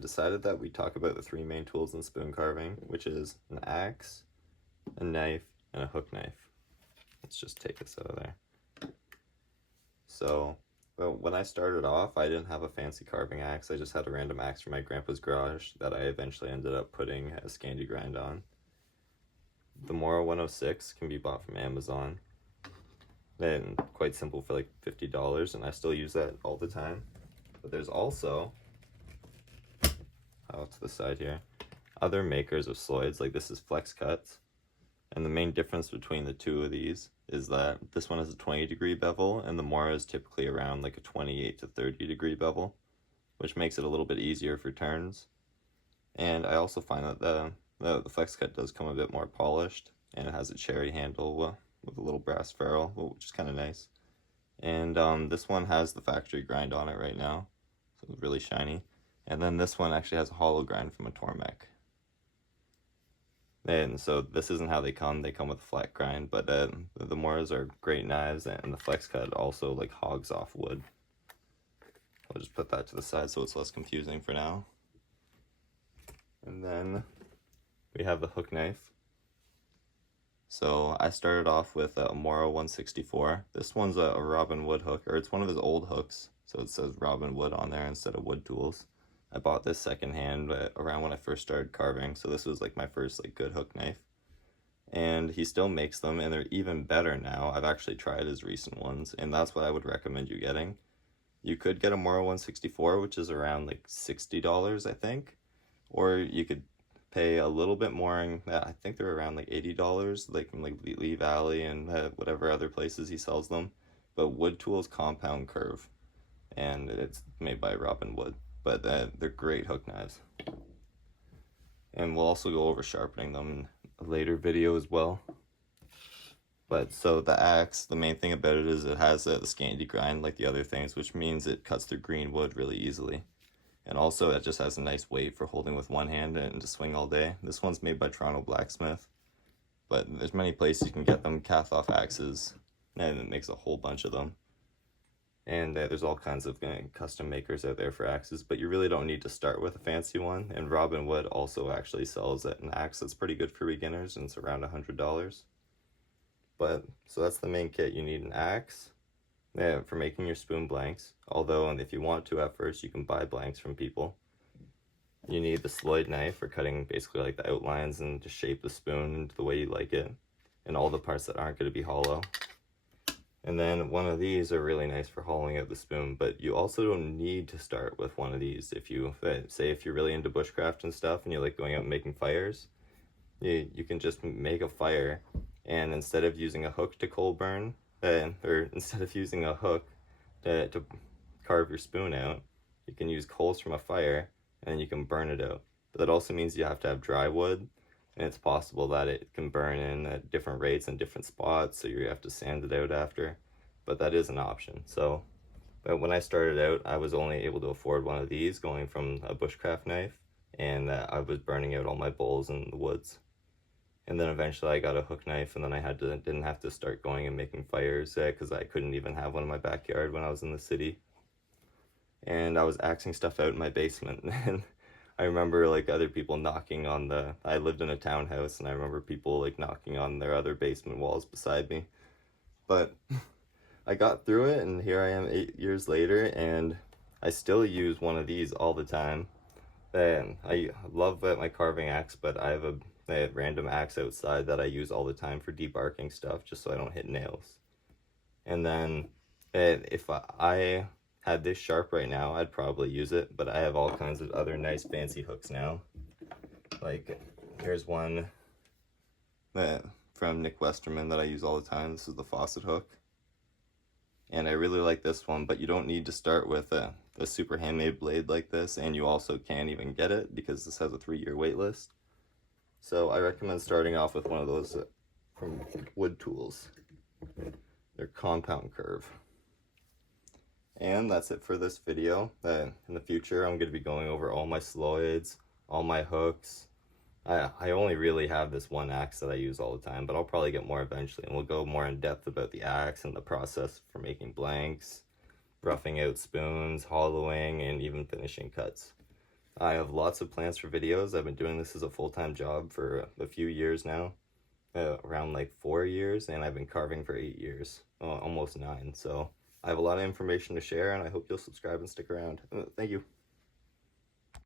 I decided that we talk about the three main tools in spoon carving, which is an axe, a knife, and a hook knife. Let's just take this out of there. So, well, when I started off, I didn't have a fancy carving axe. I just had a random axe from my grandpa's garage that I eventually ended up putting a Scandi grind on. The Mora 106 can be bought from Amazon. And quite simple for like $50, and I still use that all the time. But there's also, out to the side here, other makers of sloyds, like this is Flexcut. And the main difference between the two of these is that this one has a 20-degree bevel, and the Mora is typically around like a 28 to 30-degree bevel, which makes it a little bit easier for turns. And I also find that the Flexcut does come a bit more polished, and it has a cherry handle with a little brass ferrule, which is kind of nice. And this one has the factory grind on it right now, so it's really shiny. And then this one actually has a hollow grind from a Tormek. And so this isn't how they come with a flat grind, but the Moras are great knives, and the Flexcut also like hogs off wood. I'll just put that to the side so it's less confusing for now. And then we have the hook knife. So I started off with a Mora 164. This one's a Robin Wood hook, or it's one of his old hooks, so it says Robin Wood on there instead of Wood Tools. I bought this secondhand around when I first started carving, so this was like my first like good hook knife. And he still makes them, and they're even better now. I've actually tried his recent ones, and that's what I would recommend you getting. You could get a Mora 164, which is around like $60, I think, or you could pay a little bit more, and I think they're around like $80, like from like Lee Valley and whatever other places he sells them. But Wood Tools Compound Curve, and it's made by Robin Wood, but they're great hook knives. And we'll also go over sharpening them in a later video as well. But so the axe, the main thing about it is it has the Scandi grind like the other things, which means it cuts through green wood really easily. And also it just has a nice weight for holding with one hand and to swing all day. This one's made by Toronto Blacksmith, but there's many places you can get them, Kathoff axes, and it makes a whole bunch of them. And there's all kinds of custom makers out there for axes, but you really don't need to start with a fancy one. And Robin Wood also actually sells an axe that's pretty good for beginners, and it's around $100. But so that's the main kit. You need an axe for making your spoon blanks, although if you want to at first, you can buy blanks from people. You need the sloyd knife for cutting basically like the outlines and to shape the spoon into the way you like it, and all the parts that aren't going to be hollow. And then one of these are really nice for hollowing out the spoon, but you also don't need to start with one of these. If you say if you're really into bushcraft and stuff and you like going out and making fires, you can just make a fire, and instead of using a hook to coal burn, or instead of using a hook to carve your spoon out, you can use coals from a fire and you can burn it out. But that also means you have to have dry wood, and it's possible that it can burn in at different rates in different spots, so you have to sand it out after, but that is an option. So, but when I started out, I was only able to afford one of these, going from a bushcraft knife, and I was burning out all my bowls in the woods. And then eventually I got a hook knife, and then I didn't have to start going and making fires because I couldn't even have one in my backyard when I was in the city. And I was axing stuff out in my basement, and I remember like other people knocking on I lived in a townhouse, and I remember people like knocking on their other basement walls beside me. But I got through it, and here I am 8 years later, and I still use one of these all the time. And I love my carving axe, but I have a random axe outside that I use all the time for debarking stuff, just so I don't hit nails. And then if I had this sharp right now, I'd probably use it, but I have all kinds of other nice fancy hooks now. Like here's one from Nick Westerman that I use all the time. This is the faucet hook, and I really like this one, but you don't need to start with a super handmade blade like this, and you also can't even get it because this has a 3-year wait list. So I recommend starting off with one of those from Wood Tools. They're Compound Curve. And that's it for this video. In the future, I'm going to be going over all my sloyds, all my hooks. I only really have this one axe that I use all the time, but I'll probably get more eventually, and we'll go more in depth about the axe and the process for making blanks, roughing out spoons, hollowing, and even finishing cuts. I have lots of plans for videos. I've been doing this as a full-time job for a few years now, around like 4 years, and I've been carving for 8 years, almost 9. So I have a lot of information to share, and I hope you'll subscribe and stick around. Thank you.